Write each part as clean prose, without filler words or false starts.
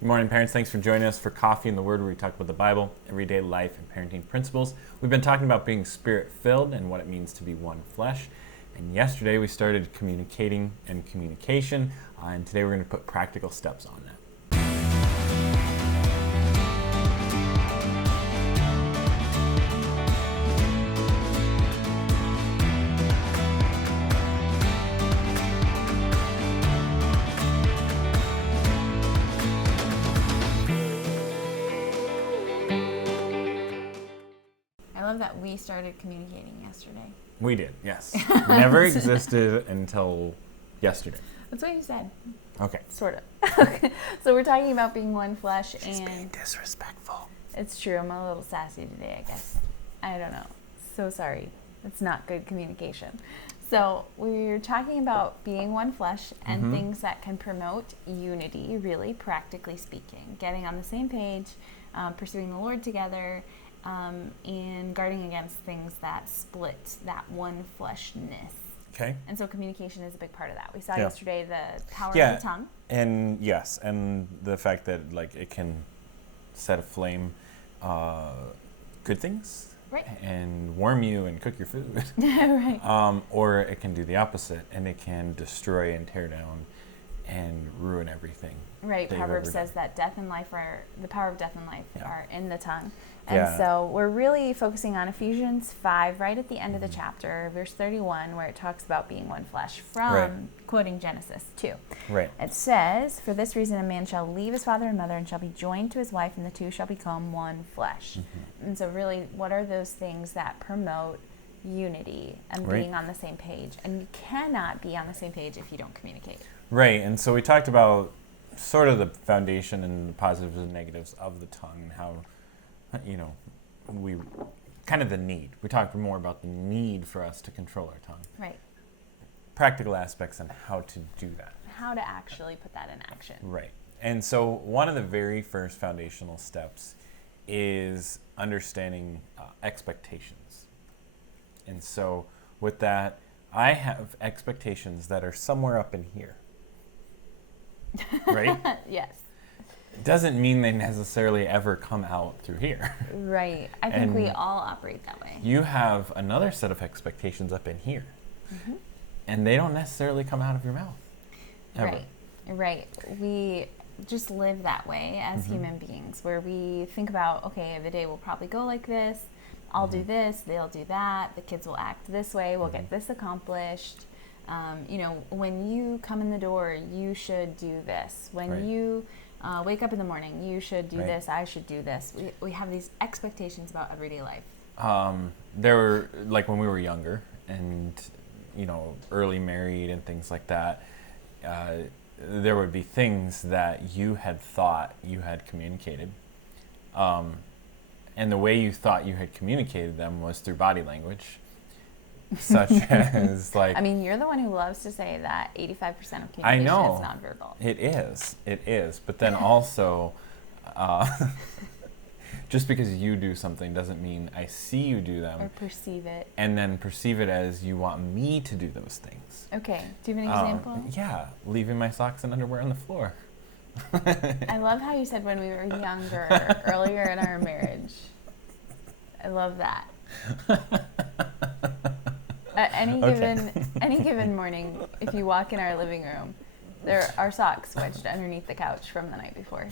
Good morning, parents. Thanks for joining us for Coffee and the Word, where we talk about the Bible, everyday life, and parenting principles. We've been talking about being spirit-filled and what it means to be one flesh. And yesterday we started communicating and communication, and today we're going to put practical steps on that. I love that we started communicating yesterday. We did, yes. Never existed until yesterday. That's what you said. Okay. Sort of. So we're talking about being one flesh. She's and being disrespectful. It's true. I'm a little sassy today, I guess. I don't know. So sorry. It's not good communication. So we're talking about being one flesh and things that can promote unity, really, practically speaking. Getting on the same page, pursuing the Lord together, and guarding against things that split that one fleshness. Okay. And so communication is a big part of that. We saw yesterday the power of the tongue. And yes, and the fact that it can set aflame good things, right, and warm you and cook your food, right, or it can do the opposite, and it can destroy and tear down and ruin everything. Right. Proverbs says that the power of death and life are in the tongue. And so we're really focusing on Ephesians 5 right at the end of the chapter, verse 31, where it talks about being one flesh from quoting Genesis 2. Right. It says, "For this reason a man shall leave his father and mother and shall be joined to his wife, and the two shall become one flesh." And so really, what are those things that promote unity and being on the same page? And you cannot be on the same page if you don't communicate. Right. And so we talked about sort of the foundation and the positives and negatives of the tongue, and how we kind of the need. We talked more about the need for us to control our tongue. Right. Practical aspects on how to do that. How to actually put that in action. Right. And so one of the very first foundational steps is understanding expectations. And so with that, I have expectations that are somewhere up in here. Right? Yes. Doesn't mean they necessarily ever come out through here. Right. I think we all operate that way. You have another set of expectations up in here. And they don't necessarily come out of your mouth. Ever. Right. We just live that way as human beings, where we think about, okay, the day will probably go like this. I'll do this, they'll do that, the kids will act this way, we'll get this accomplished. When you come in the door, you should do this. When you wake up in the morning, you should do this, I should do this. We have these expectations about everyday life. There were, when we were younger and, early married and things like that, there would be things that you had thought you had communicated. And the way you thought you had communicated them was through body language. Such as you're the one who loves to say that 85% of communication is nonverbal. It is. But then also, just because you do something doesn't mean I see you do them. Or perceive it. And then perceive it as you want me to do those things. Okay. Do you have an example? Yeah. Leaving my socks and underwear on the floor. I love how you said when we were younger, earlier in our marriage. I love that. Any given morning, if you walk in our living room, there are socks wedged underneath the couch from the night before.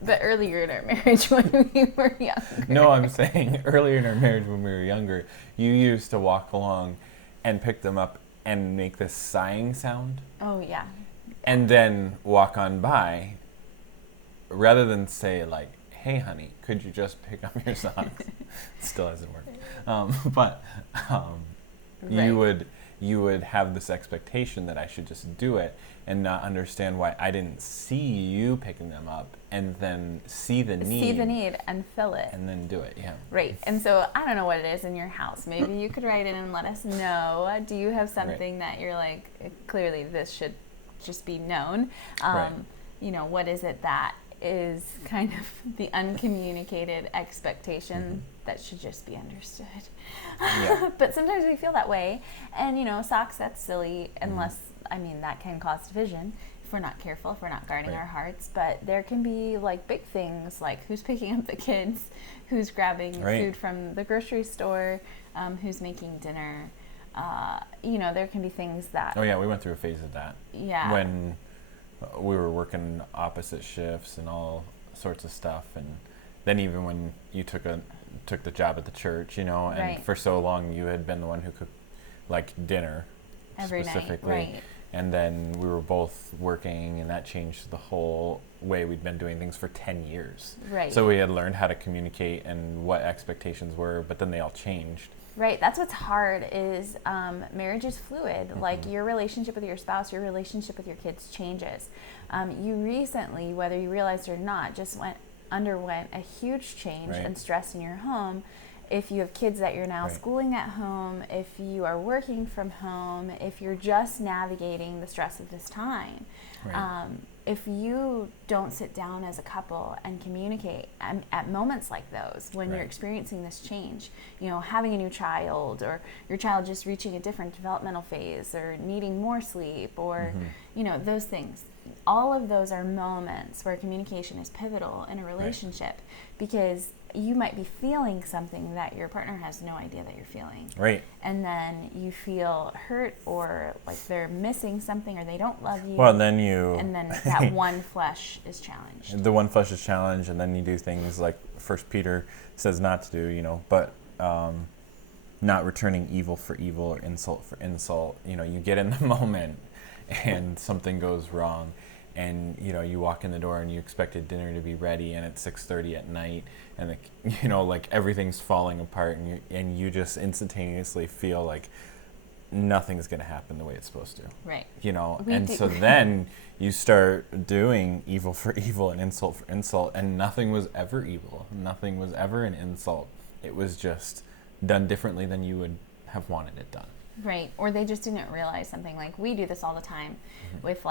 But earlier in our marriage when we were younger. No, I'm saying earlier in our marriage when we were younger, you used to walk along and pick them up and make this sighing sound. Oh, yeah. And then walk on by, rather than say "Hey, honey, could you just pick up your socks?" Still hasn't worked. You would have this expectation that I should just do it and not understand why I didn't see you picking them up, and then see the need and fill it. And then do it, yeah. Right. And so I don't know what it is in your house. Maybe you could write in and let us know. Do you have something that you're clearly this should just be known? What is it that is kind of the uncommunicated expectation that should just be understood? Yeah. But sometimes we feel that way. And, socks, that's silly, unless, that can cause division. if we're not careful, if we're not guarding Right. our hearts. But there can be like big things, like who's picking up the kids, who's grabbing Right. food from the grocery store, who's making dinner. There can be things that. Oh yeah, we went through a phase of that. Yeah. When we were working opposite shifts and all sorts of stuff, and then even when you took the job at the church, and Right. for so long you had been the one who cooked like dinner Every night, specifically, right. and then we were both working, and that changed the whole way we'd been doing things for 10 years. Right. So we had learned how to communicate and what expectations were, but then they all changed. Right. That's what's hard is marriage is fluid. Like your relationship with your spouse, your relationship with your kids changes. You recently, whether you realized it or not, just underwent a huge change Right. and stress in your home. If you have kids that you're now Right. schooling at home, if you are working from home, if you're just navigating the stress of this time, Right. if you don't sit down as a couple and communicate at moments like those, when you're Right. experiencing this change, having a new child, or your child just reaching a different developmental phase, or needing more sleep, or, those things. All of those are moments where communication is pivotal in a relationship, because you might be feeling something that your partner has no idea that you're feeling. Right. And then you feel hurt, or like they're missing something, or they don't love you. Well, then and then that one flesh is challenged. the one flesh is challenged, and then you do things like First Peter says not to do, but not returning evil for evil or insult for insult. You get in the moment and something goes wrong, and you walk in the door and you expected dinner to be ready, and it's 6:30 at night, and like everything's falling apart, and you just instantaneously feel like nothing's going to happen the way it's supposed to. Right. So then you start doing evil for evil and insult for insult, and nothing was ever evil. Nothing was ever an insult. It was just done differently than you would have wanted it done. Right. Or they just didn't realize something. Like we do this all the time with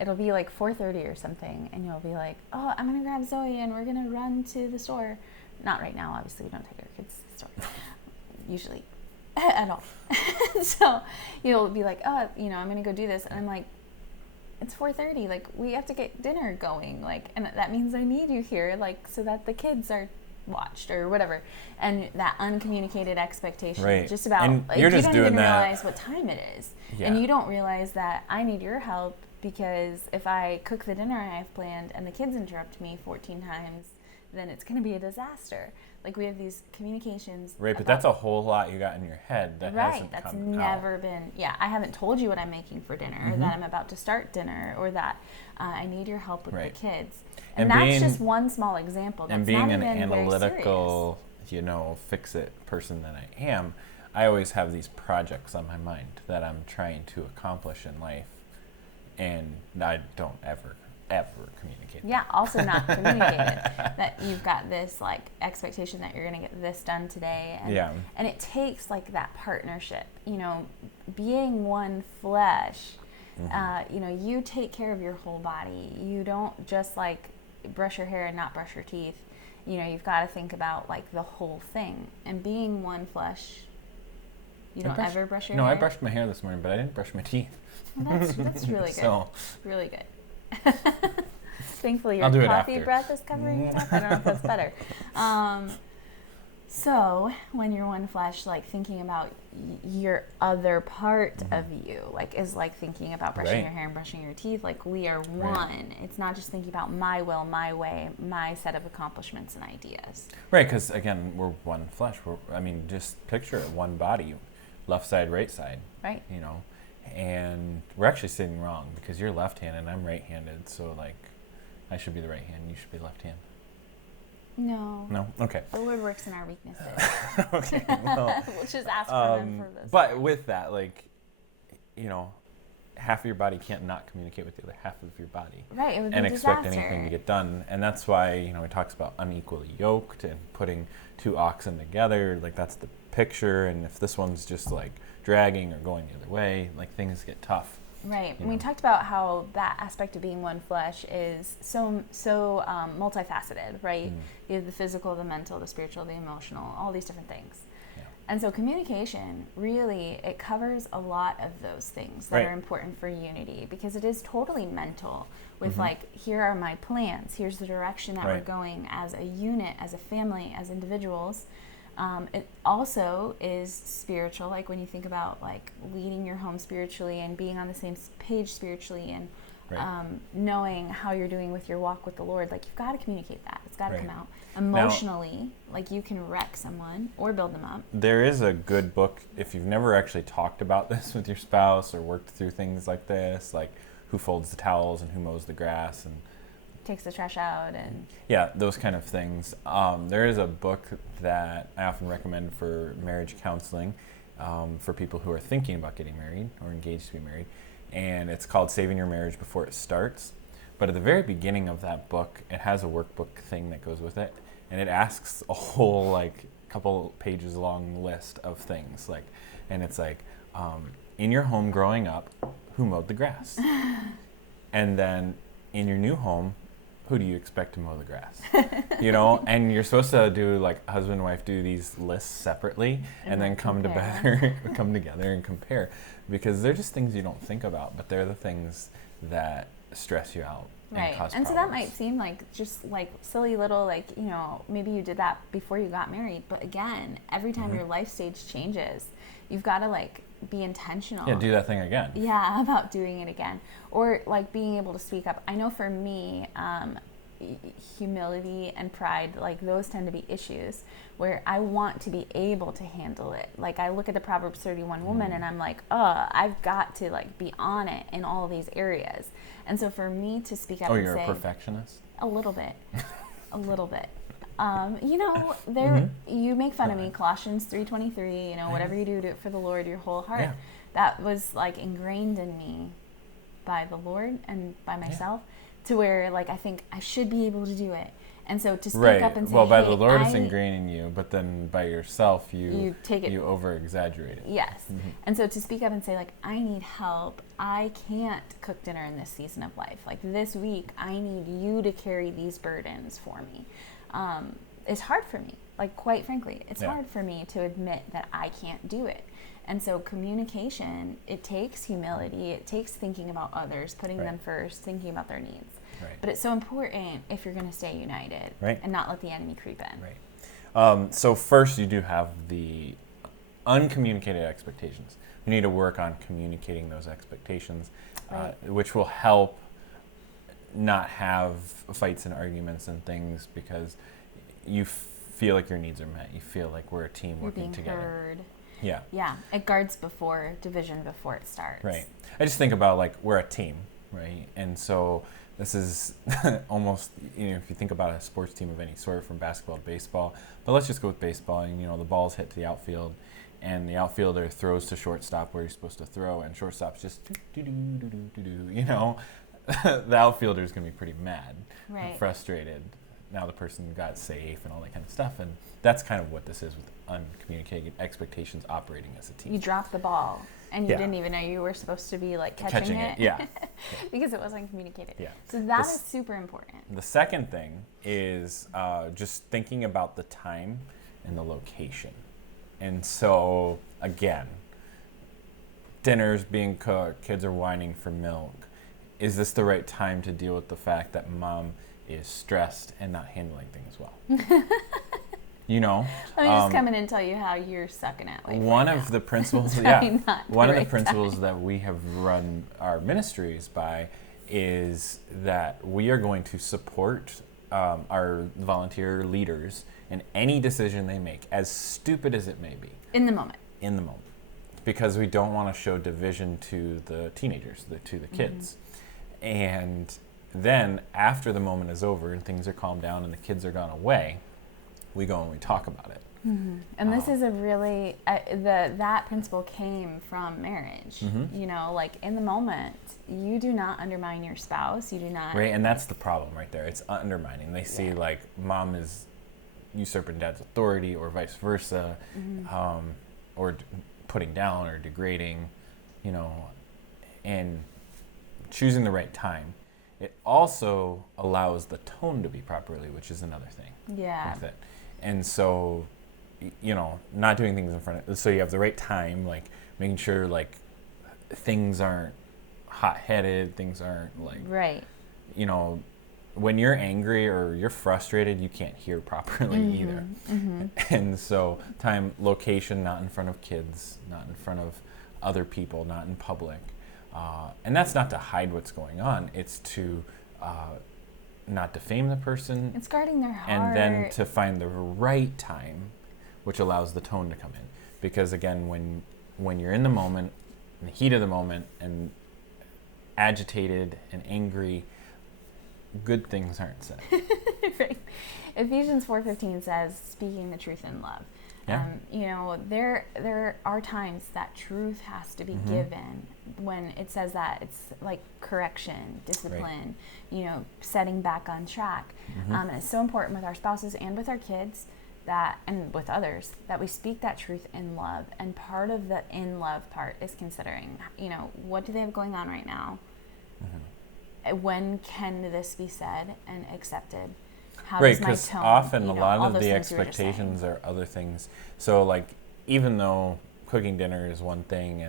it'll be like 4:30 or something, and you'll be like, oh, I'm going to grab Zoe and we're going to run to the store. Not right now, obviously. We don't take our kids to the store. Usually. At all. So you'll be like, oh, I'm going to go do this. And I'm like, it's 4:30. Like, we have to get dinner going. Like, and that means I need you here, like, so that the kids are watched or whatever. And that uncommunicated expectation, Right. just about, and like, you're you just don't doing even that. realize what time it is. Yeah. And you don't realize that I need your help, because if I cook the dinner I have planned and the kids interrupt me 14 times, then it's going to be a disaster. Like, we have these communications. Right, but that's a whole lot you got in your head that hasn't Right, that's come never out. been, I haven't told you what I'm making for dinner, or that I'm about to start dinner, or that I need your help with Right. the kids. And And that's being- just one small example. That's And being not an even very analytical, fix-it person that I am, I always have these projects on my mind that I'm trying to accomplish in life, and I don't ever communicate. Yeah, also not communicated. That you've got this like expectation that you're going to get this done today, and Yeah. and it takes like that partnership. Being one flesh. You take care of your whole body. You don't just like brush your hair and not brush your teeth. You've got to think about like the whole thing. And being one flesh, you don't ever brush your hair? No, I brushed my hair this morning, but I didn't brush my teeth. Well, that's really good. So, Really good. Thankfully, I'll do your it coffee after. breath is covering your mouth. I don't know if that's better. So when you're one flesh, like thinking about your other part of you, like is like thinking about brushing Right. your hair and brushing your teeth. Like we are one. Right. It's not just thinking about my will, my way, my set of accomplishments and ideas. right, because again, we're one flesh. Just picture it, one body, left side, right side. Right. And we're actually sitting wrong, because you're left-handed and I'm right-handed. So like, I should be the right hand, you should be left hand. No. No? Okay. The Lord works in our weaknesses. Okay. Well, We'll just ask for them for this. but with that, like, half of your body can't not communicate with the other half of your body. Right, it would be And a expect disaster. anything to get done. And that's why, it talks about unequally yoked and putting two oxen together. Like, that's the picture. And if this one's just like dragging or going the other way, like, things get tough. Right. you And we know. talked about how that aspect of being one flesh is so multifaceted, right? Mm. You have the physical, the mental, the spiritual, the emotional, all these different things. Yeah. And so communication, really, it covers a lot of those things that are important for unity, because it is totally mental with like, here are my plans, here's the direction that we're going as a unit, as a family, as individuals. It also is spiritual, like when you think about like leading your home spiritually and being on the same page spiritually, and knowing how you're doing with your walk with the Lord. Like, you've got to communicate that. It's got to come out. Emotionally, like, you can wreck someone or build them up. There is a good book, if you've never actually talked about this with your spouse or worked through things like this, like who folds the towels and who mows the grass and takes the trash out, and those kind of things. There is a book that I often recommend for marriage counseling, for people who are thinking about getting married or engaged to be married, and it's called Saving Your Marriage Before It Starts. But at the very beginning of that book, it has a workbook thing that goes with it, and it asks a whole like couple pages long list of things, like, and it's like, in your home growing up, who mowed the grass? And then in your new home, who do you expect to mow the grass? You know, and you're supposed to do, like, husband and wife do these lists separately and then come together and compare, because they're just things you don't think about, but they're the things that stress you out and cause and problems. So that might seem like just like silly little, like, you know, maybe you did that before you got married, but again, every time your life stage changes, you've got to like be intentional. Yeah, do that thing again. Yeah, about doing it again, or like being able to speak up. I know for me, humility and pride, like, those tend to be issues where I want to be able to handle it. Like, I look at the Proverbs 31 woman and I'm like, I've got to like be on it in all of these areas. And so for me to speak up and say... Oh, you're a perfectionist? A little bit. A little bit. You know, you make fun of me, Colossians 3:23, you know, whatever you do, do it for the Lord, your whole heart. Yeah. That was like ingrained in me by the Lord and by myself, to where like I think I should be able to do it. And so to speak up and say, by the Lord it's ingrained in you, but then by yourself you take it, you over exaggerate it. Yes. And so to speak up and say, like, I need help. I can't cook dinner in this season of life. Like, this week I need you to carry these burdens for me. It's hard for me. Like, quite frankly, it's hard for me to admit that I can't do it. And so communication, it takes humility. It takes thinking about others, putting them first, thinking about their needs. Right. But it's so important if you're going to stay united and not let the enemy creep in. Right. So first, you do have the uncommunicated expectations. You need to work on communicating those expectations, which will help not have fights and arguments and things, because you feel like your needs are met. You feel like we're a team working together. Heard. Yeah. Yeah. It guards before division before it starts. Right. I just think about, like, we're a team, right? And so this is almost, you know, if you think about a sports team of any sort, from basketball to baseball, but let's just go with baseball, and, you know, the ball's hit to the outfield, and the outfielder throws to shortstop where you're supposed to throw, and shortstop's just do-do-do-do-do-do, you know. The outfielder's going to be pretty mad and frustrated. Now the person got safe and all that kind of stuff, and that's kind of what this is with uncommunicated expectations operating as a team. You dropped the ball, and you didn't even know you were supposed to be, like, catching it. Yeah. Because it wasn't communicated. Yeah. So that is super important. The second thing is just thinking about the time and the location. And so, again, dinner's being cooked, kids are whining for milk. Is this the right time to deal with the fact that mom is stressed and not handling things well? You know, let me just come in and tell you how you're sucking at life. One of the principles, one of the principles that we have run our ministries by is that we are going to support our volunteer leaders in any decision they make, as stupid as it may be. In the moment. In the moment. Because we don't want to show division to the teenagers, to the kids. And then after the moment is over and things are calmed down and the kids are gone away, we go and we talk about it. And this is a really, that principle came from marriage. You know, like, in the moment, you do not undermine your spouse. You do not. Right, and that's the problem right there. It's undermining. They see, like, mom is usurping dad's authority, or vice versa, or putting down or degrading, you know, and choosing the right time. It also allows the tone to be properly, which is another thing. Yeah. With it. And so not doing things in front of, so you have the right time, like making sure like things aren't hot-headed, things aren't like, right. When you're angry or you're frustrated, you can't hear properly either. And so location, not in front of kids, not in front of other people, not in public. And that's not to hide what's going on. It's to not defame the person. It's guarding their heart. And then to find the right time, which allows the tone to come in. Because again, when you're in the moment, in the heat of the moment, and agitated and angry, good things aren't said. Right. Ephesians 4:15 says, speaking the truth in love. Yeah. There are times that truth has to be given. When it says that, it's like correction, discipline, setting back on track. And it's so important with our spouses and with our kids and with others, that we speak that truth in love. And part of the in love part is considering, what do they have going on right now? When can this be said and accepted? How right, does my because tone, often a lot all of those the things you were just saying. expectations are other things. So like, even though cooking dinner is one thing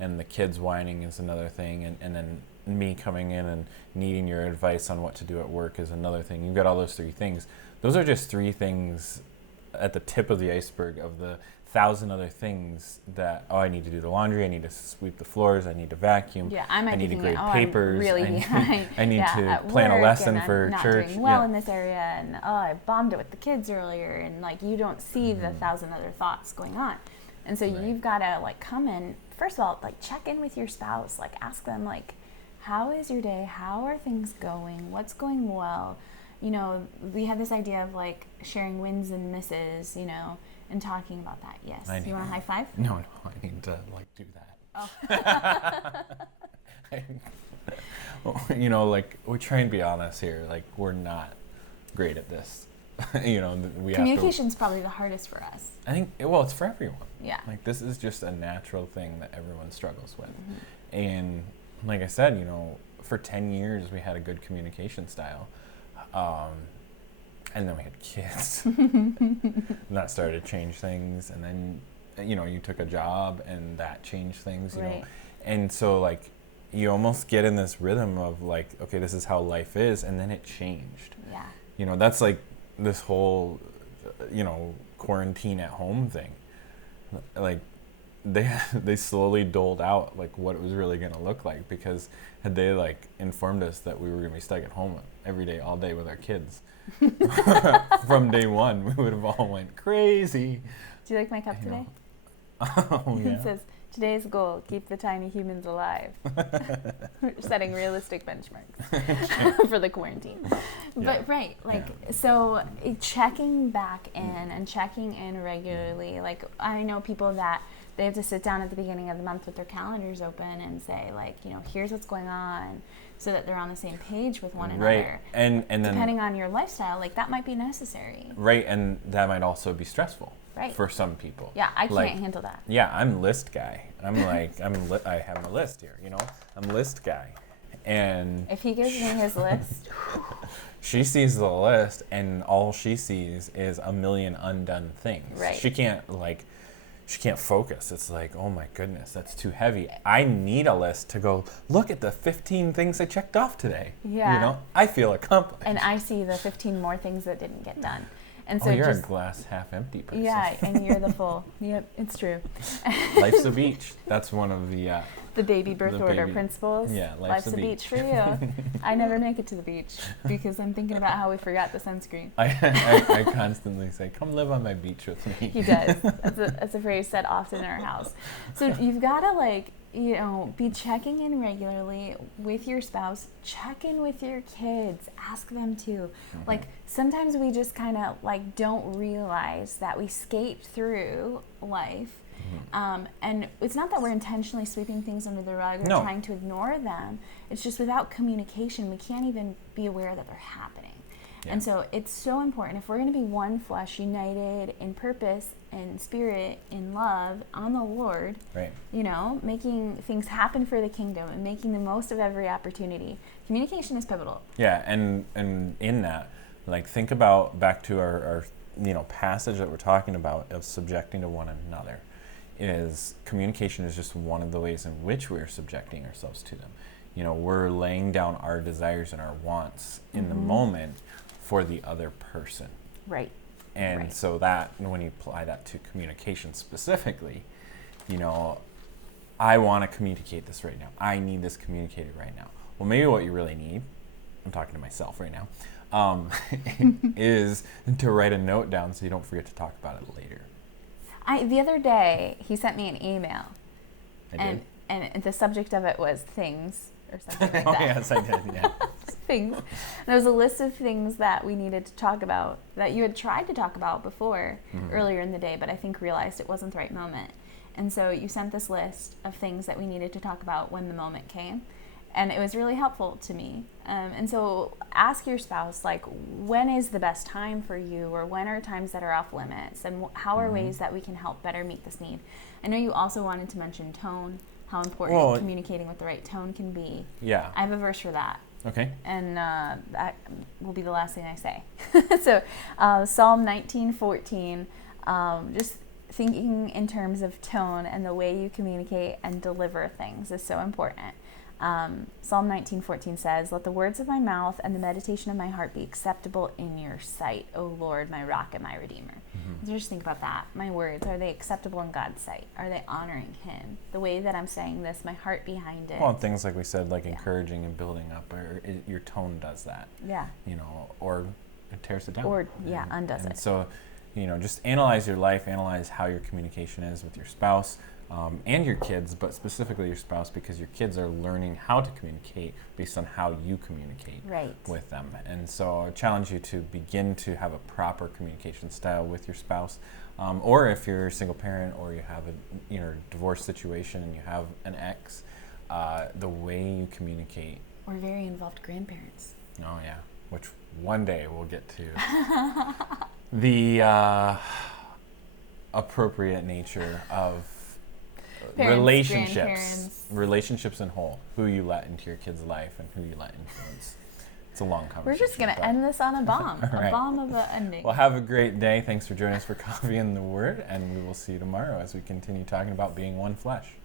and the kids whining is another thing, and then me coming in and needing your advice on what to do at work is another thing. You've got all those three things. Those are just three things at the tip of the iceberg of the 1,000 other things that, I need to do the laundry, I need to sweep the floors, I need to vacuum, I need to grade I'm papers, really behind. I need to at plan a work, lesson and for I'm not church. doing well in this area, and I bombed it with the kids earlier, and like you don't see the 1,000 other thoughts going on. And so you've got to like come in, first of all, like check in with your spouse, like ask them like, how is your day? How are things going? What's going well? We have this idea of like sharing wins and misses, and talking about that. Yes. You want a high five? No, I need to like do that. Oh. Like we try and be honest here. Like we're not great at this. Communication's probably the hardest for us. I think, it's for everyone. Yeah. Like this is just a natural thing that everyone struggles with. And like I said, for 10 years we had a good communication style. And then we had kids. And that started to change things. And then, you took a job and that changed things, you know. And so like you almost get in this rhythm of like, okay, this is how life is. And then it changed. Yeah. That's like this whole, quarantine at home thing. Like they slowly doled out like what it was really going to look like, because had they like informed us that we were going to be stuck at home every day, all day with our kids from day one, we would have all went crazy. Do you like my cup today? Oh, yeah. It says, today's goal, keep the tiny humans alive. We're setting realistic benchmarks for the quarantine. But so checking back in and checking in regularly. Like I know people that they have to sit down at the beginning of the month with their calendars open and say like, here's what's going on, so that they're on the same page with one another. Right. And then depending on your lifestyle, like that might be necessary. Right, and that might also be stressful. Right. For some people. Yeah, I can't handle that. Yeah, I'm list guy. I'm like, I have a list here, I'm list guy. And if he gives me his list. She sees the list and all she sees is a million undone things. Right. She can't focus. It's like, oh my goodness, that's too heavy. I need a list to go, look at the 15 things I checked off today. Yeah. I feel accomplished. And I see the 15 more things that didn't get done. And so you're a glass half empty person. Yeah, and you're the full. Yep, it's true. Life's a beach. That's one of the baby birth order principles. Yeah, life's a beach for you. I never make it to the beach because I'm thinking about how we forgot the sunscreen. I constantly say, come live on my beach with me. He does. That's a phrase said often in our house. So you've got to be checking in regularly with your spouse. Check in with your kids. Ask them to. Like sometimes we just kind of don't realize that we skate through life. And it's not that we're intentionally sweeping things under the rug or trying to ignore them. It's just without communication, we can't even be aware that they're happening. Yeah. And so it's so important. If we're going to be one flesh, united in purpose, in spirit, in love, on the Lord, right. Making things happen for the kingdom and making the most of every opportunity. Communication is pivotal. Yeah, and in that, think about back to our passage that we're talking about of subjecting to one another is communication is just one of the ways in which we're subjecting ourselves to them. We're laying down our desires and our wants in the moment for the other person. Right. And so that, when you apply that to communication specifically, I want to communicate this right now. I need this communicated right now. Well, maybe what you really need, I'm talking to myself right now, is to write a note down so you don't forget to talk about it later. The other day, he sent me an email. I did? And the subject of it was things or something like Oh, that. yes, I did, yeah. Things. There was a list of things that we needed to talk about that you had tried to talk about before earlier in the day, but I think realized it wasn't the right moment. And so you sent this list of things that we needed to talk about when the moment came. And it was really helpful to me. And so ask your spouse, when is the best time for you, or when are times that are off limits, and how are ways that we can help better meet this need? I know you also wanted to mention tone, how important communicating with the right tone can be. Yeah. I have a verse for that. Okay. And that will be the last thing I say. So Psalm 19:14, just thinking in terms of tone and the way you communicate and deliver things is so important. Psalm 19:14 says, "Let the words of my mouth and the meditation of my heart be acceptable in your sight, O Lord, my rock and my redeemer." So just think about that. My words, are they acceptable in God's sight? Are they honoring Him? The way that I'm saying this, my heart behind it. Well, things like we said, encouraging and building up, or your tone does that. Yeah. Or it tears it down. Or, undoes and it. So, just analyze your life, analyze how your communication is with your spouse. And your kids, but specifically your spouse, because your kids are learning how to communicate based on how you communicate with them. And so I challenge you to begin to have a proper communication style with your spouse. Or if you're a single parent, or you have a divorce situation and you have an ex, the way you communicate. Or very involved grandparents. Oh yeah, which one day we'll get to. The appropriate nature of relationships in whole, who you let into your kid's life and who you let influence. It's a long conversation. We're just going to end this on a bomb. Right. A bomb of an ending. Well, have a great day. Thanks for joining us for Coffee and the Word, and we will see you tomorrow as we continue talking about being one flesh.